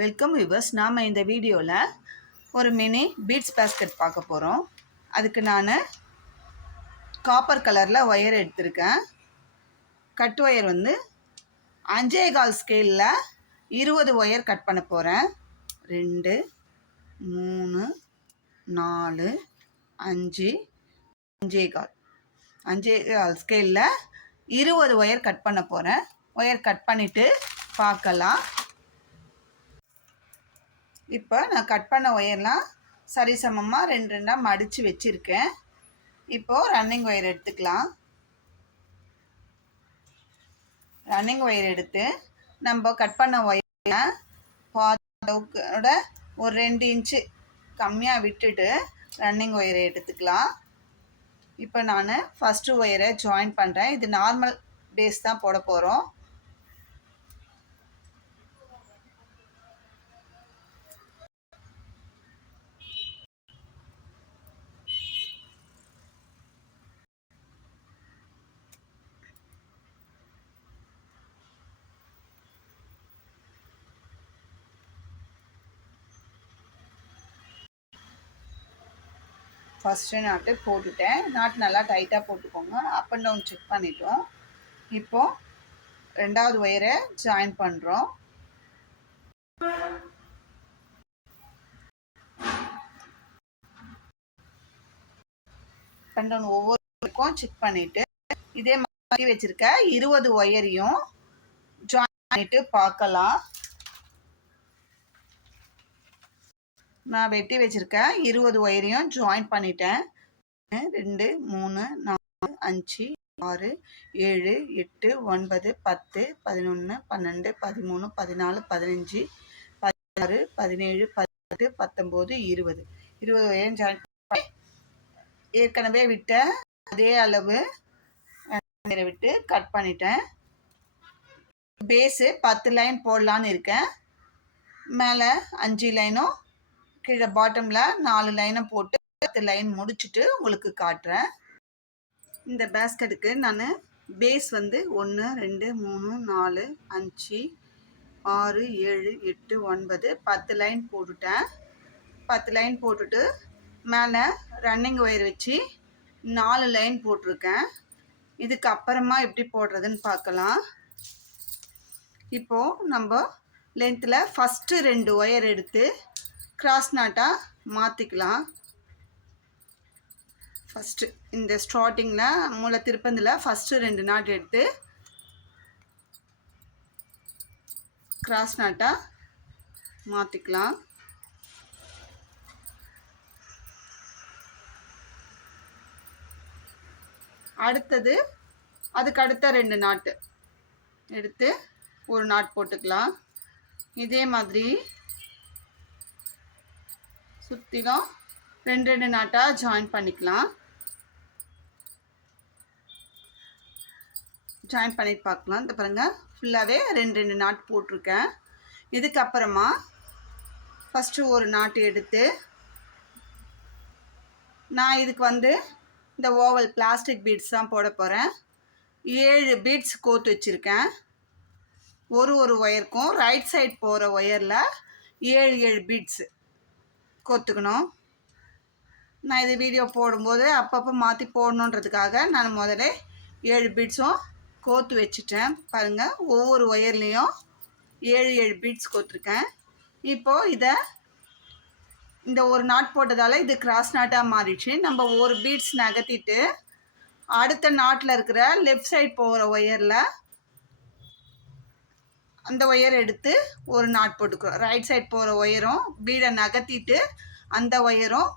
Welcome viewers. நாம் இந்த வீடியோவில் ஒரு மினி பீட்ஸ் பேஸ்கெட் பார்க்க போகிறோம். அதுக்கு நான் காப்பர் கலரில் ஒயர் எடுத்திருக்கேன். கட் ஒயர் வந்து 5.25 ஸ்கேலில் 20 ஒயர் கட் பண்ண போகிறேன். 2 3 4 5 5.25 ஸ்கேலில் 20 ஒயர் கட் பண்ண போகிறேன். ஒயர் கட் பண்ணிவிட்டு பார்க்கலாம். இப்போ நான் கட் பண்ண ஒயர்லாம் சரிசமமாக 2 மடித்து வச்சுருக்கேன். இப்போது ரன்னிங் ஒயர் எடுத்துக்கலாம். ரன்னிங் ஒயர் எடுத்து நம்ம கட் பண்ண ஒயரில் பாதியோட ஒரு 2 இன்ச்சு கம்மியாக விட்டுட்டு ரன்னிங் ஒயரை எடுத்துக்கலாம். இப்போ நான் ஃபஸ்ட்டு ஒயரை ஜாயின் பண்ணுறேன். இது நார்மல் பேஸ் தான் போட போகிறோம். ஃபஸ்ட்டு நாட்டு போட்டுட்டேன். நாட்டு நல்லா டைட்டாக போட்டுக்கோங்க. அப் அண்ட் டவுன் செக் பண்ணிட்டோம். இப்போது 2வது ஒயரை ஜாயின் பண்ணுறோம். அப் அண்ட் டவுன் ஒவ்வொருக்கும் செக் பண்ணிவிட்டு இதே மாதிரி வச்சுருக்க 20 ஒயரையும் ஜாயின் பண்ணிவிட்டு பார்க்கலாம். நான் வெட்டி வச்சுருக்கேன் 20 ஒயரையும் ஜாயின் பண்ணிட்டேன். 2 3 4 5 6 7 8 9 10 11 12 13 14 15 16 17 18 19 20 ஒயரையும் ஜாயின் பண்ணி ஏற்கனவே விட்ட அதே அளவு விட்டு கட் பண்ணிட்டேன். பேஸு 10 லைன் போடலான்னு இருக்கேன். மேலே 5 லைனும் கீழே பாட்டமில் 4 லைனை போட்டு 10 லைன் முடிச்சுட்டு உங்களுக்கு காட்டுறேன். இந்த பேஸ்கெட்டுக்கு நான் பேஸ் வந்து 1 2 3 4 5 6 7 8 9 10 லைன் போட்டுட்டேன். 10 லைன் போட்டுட்டு மேலே ரன்னிங் ஒயர் வச்சு 4 லைன் போட்டிருக்கேன். இதுக்கு அப்புறமா எப்படி போடுறதுன்னு பார்க்கலாம். இப்போது நம்ம லென்த்தில் ஃபஸ்ட்டு 2 ஒயர் எடுத்து கிராஸ் நாட்டாக மாற்றிக்கலாம். ஃபஸ்ட்டு இந்த ஸ்டார்டிங்கில் மூளை திருப்பந்தில் ஃபஸ்ட்டு 2 நாட் எடுத்து கிராஸ் நாட்டாக மாற்றிக்கலாம். அடுத்தது அதுக்கு அடுத்த 2 நாட்டு எடுத்து ஒரு நாட் போட்டுக்கலாம். இதே மாதிரி சுற்றிலும் 2 நாட்டாக ஜாயின் பண்ணிக்கலாம். ஜாயின் பண்ணிட்டு பார்க்கலாம். இந்த பாருங்கள், ஃபுல்லாகவே 2 நாட் போட்டிருக்கேன். இதுக்கப்புறமா ஃபஸ்ட்டு ஒரு நாட்டு எடுத்து நான் இதுக்கு வந்து இந்த ஓவல் பிளாஸ்டிக் பீட்ஸ் தான் போட போகிறேன். 7 பீட்ஸ் கோத்து வச்சுருக்கேன். ஒரு ஒயருக்கும் ரைட் சைட் போகிற ஒயரில் 7 பீட்ஸு கோத்துக்கணும். நான் இது வீடியோ போடும்போது அப்பப்போ மாற்றி போடணுன்றதுக்காக நான் முதல்ல 7 பீட்ஸும் கோத்து வச்சுட்டேன். பாருங்கள், ஒவ்வொரு ஒயர்லேயும் 7 பீட்ஸ் கோத்துருக்கேன். இப்போது இந்த ஒரு நாட் போட்டதால் இது கிராஸ் நாட்டாக மாறிடுச்சு. நம்ம ஒரு பீட்ஸ் நகர்த்திட்டு அடுத்த நாட்டில் இருக்கிற லெஃப்ட் சைட் போகிற ஒயரில் அந்த ஒயர் எடுத்து ஒரு நாட் போட்டுக்கிறோம். ரைட் சைட் போகிற ஒயரும் பீடை நகர்த்திட்டு அந்த ஒயரும்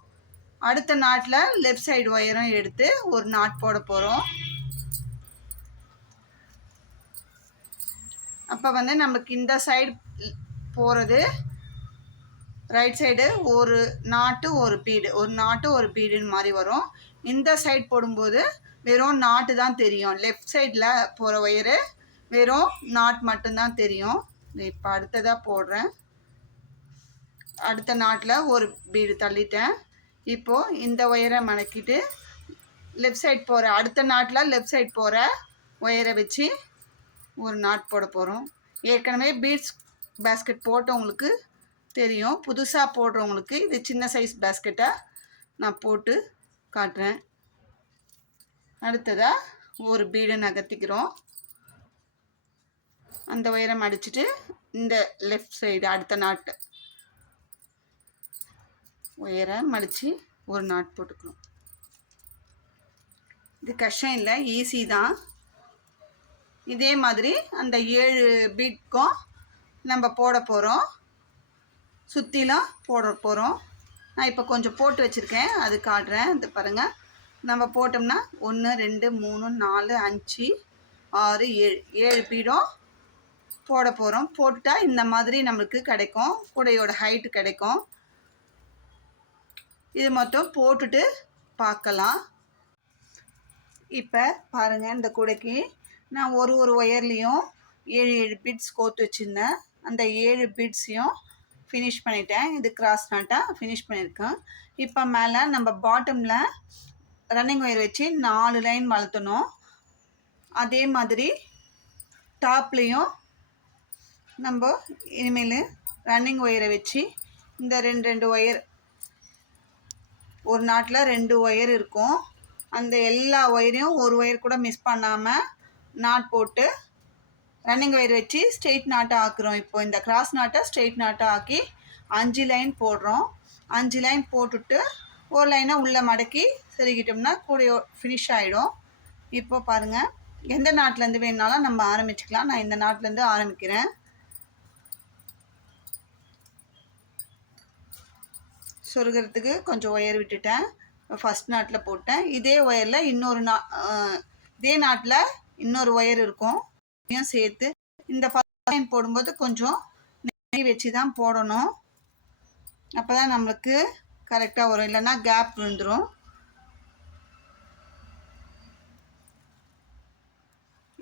அடுத்த நாட்டில் லெஃப்ட் சைடு ஒயரும் எடுத்து ஒரு நாட் போட போகிறோம். அப்போ வந்து நமக்கு இந்த சைடு போகிறது ரைட் சைடு ஒரு நாட்டு ஒரு பீடுன்னு மாதிரி வரும். இந்த சைடு போடும்போது வெறும் நாட்டு தான் தெரியும். லெஃப்ட் சைடில் போகிற ஒயரு வெறும் நாட் மட்டும்தான் தெரியும். இப்போ அடுத்ததாக போடுறேன். அடுத்த நாட்டில் ஒரு பீடு தள்ளிட்டேன். இப்போது இந்த ஒயரை மடக்கிட்டு லெஃப்ட் சைட் போகிற அடுத்த நாட்டில் லெஃப்ட் சைட் போகிற ஒயரை வச்சு ஒரு நாட் போட போகிறோம். ஏற்கனவே பீட்ஸ் பேஸ்கெட் போட்டவங்களுக்கு தெரியும். புதுசாக போடுறவங்களுக்கு இது சின்ன சைஸ் பேஸ்கெட்டை நான் போட்டு காட்டுறேன். அடுத்ததாக ஒரு பீடை நகர்த்திக்கிறோம். அந்த ஒயரை மடிச்சுட்டு இந்த லெஃப்ட் சைடு அடுத்த நாட்டு ஒயரை மடித்து ஒரு நாட் போட்டுக்கணும். இது கஷ்டம் இல்லை, ஈஸி தான். இதே மாதிரி அந்த 7 பீட்க்கும் நம்ம போட போகிறோம். சுற்றிலாம் போட போகிறோம். நான் இப்போ கொஞ்சம் போட்டு வச்சுருக்கேன், அது காட்டுறேன். இது பாருங்கள், நம்ம போட்டோம்னா 1 2 3 4 5 6 7 பீடும் போட போகிறோம். போட்டுட்டா இந்த மாதிரி நம்மளுக்கு கிடைக்கும், கூடையோட ஹைட்டு கிடைக்கும். இது மட்டும் போட்டுட்டு பார்க்கலாம். இப்போ பாருங்கள், இந்த கூடைக்கு நான் ஒரு ஒயர்லேயும் 7 பீட்ஸ் கோர்த்து வச்சுருந்தேன். அந்த 7 பீட்ஸையும் ஃபினிஷ் பண்ணிட்டேன். இது கிராஸ் நாட்டாக ஃபினிஷ் பண்ணியிருக்கேன். இப்போ மேலே நம்ம பாட்டமில் ரன்னிங் ஒயர் வச்சு 4 லைன் வளர்த்தணும். அதே மாதிரி டாப்லேயும் நம்ம இனிமேல் ரன்னிங் ஒயரை வச்சு இந்த 2 ஒயர், ஒரு நாட்டில் 2 ஒயர் இருக்கும். அந்த எல்லா ஒயரையும் ஒரு ஒயர் கூட மிஸ் பண்ணாமல் நாட் போட்டு ரன்னிங் ஒயர் வச்சு ஸ்ட்ரெயிட் நாட்டாக ஆக்குறோம். இப்போ இந்த கிராஸ் நாட்டை ஸ்ட்ரெயிட் நாட்டாக ஆக்கி 5 லைன் போடுறோம். 5 லைன் போட்டுட்டு ஒரு லைனை உள்ளே மடக்கி சரிக்கிட்டோம்னா கூட ஃபினிஷ் ஆகிடும். இப்போ பாருங்கள், எந்த நாட்டிலேருந்து வேணுனாலும் நம்ம ஆரம்பிச்சுக்கலாம். நான் இந்த நாட்டிலேருந்து ஆரம்பிக்கிறேன். சொருகிறதுக்கு கொஞ்சம் ஒயர் விட்டுட்டேன். ஃபஸ்ட் நாட்டில் போட்டேன். இதே ஒயரில் இதே நாட்டில் இன்னொரு ஒயர் இருக்கும், இதையும் சேர்த்து இந்த ஃபஸ்ட் லைன் போடும்போது கொஞ்சம் நெய் வச்சு தான் போடணும். அப்போ தான் நம்மளுக்கு கரெக்டாக வரும், இல்லைன்னா கேப் விழுந்துடும்.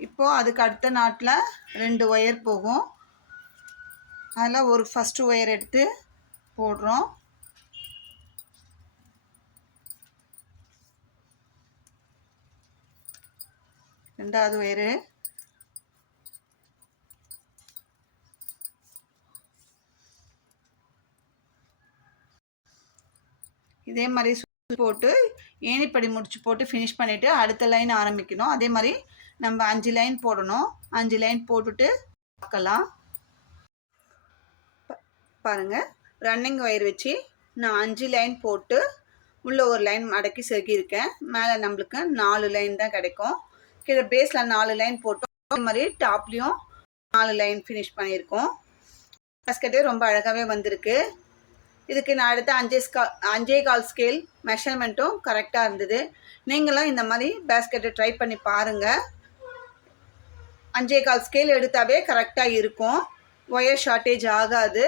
இப்போது அதுக்கு அடுத்த நாட்டில் 2 ஒயர் போகும். அதில் ஒரு ஃபஸ்ட்டு ஒயர் எடுத்து போடுறோம். ரெண்டாவது ஒயரு, இதே மாதிரி போட்டு ஏணிப்படி முடிச்சு போட்டு ஃபினிஷ் பண்ணிவிட்டு அடுத்த லைன் ஆரம்பிக்கணும். அதே மாதிரி நம்ம 5 லைன் போடணும். 5 லைன் போட்டுட்டு பார்க்கலாம். பாருங்கள், ரன்னிங் ஒயர் வச்சு நான் 5 லைன் போட்டு உள்ளே ஒரு லைன் மடக்கி செருக்கியிருக்கேன். மேலே நம்மளுக்கு 4 லைன் தான் கிடைக்கும். கீழே பேஸில் 4 லைன் போட்டோம். அதே மாதிரி டாப்லேயும் 4 லைன் ஃபினிஷ் பண்ணியிருக்கோம். பேஸ்கெட்டு ரொம்ப அழகாகவே வந்திருக்கு. இதுக்கு நான் எடுத்த 5.25 ஸ்கேல் மெஷர்மெண்ட்டும் கரெக்டாக இருந்தது. நீங்களும் இந்த மாதிரி பேஸ்கெட்டை ட்ரை பண்ணி பாருங்கள். 5.25 ஸ்கேல் எடுத்தாவே கரெக்டாக இருக்கும், ஒயர் ஷார்ட்டேஜ் ஆகாது.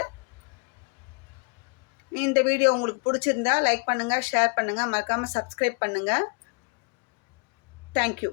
இந்த வீடியோ உங்களுக்கு பிடிச்சிருந்தா லைக் பண்ணுங்கள், ஷேர் பண்ணுங்கள், மறக்காமல் சப்ஸ்கிரைப் பண்ணுங்கள். தேங்க்யூ.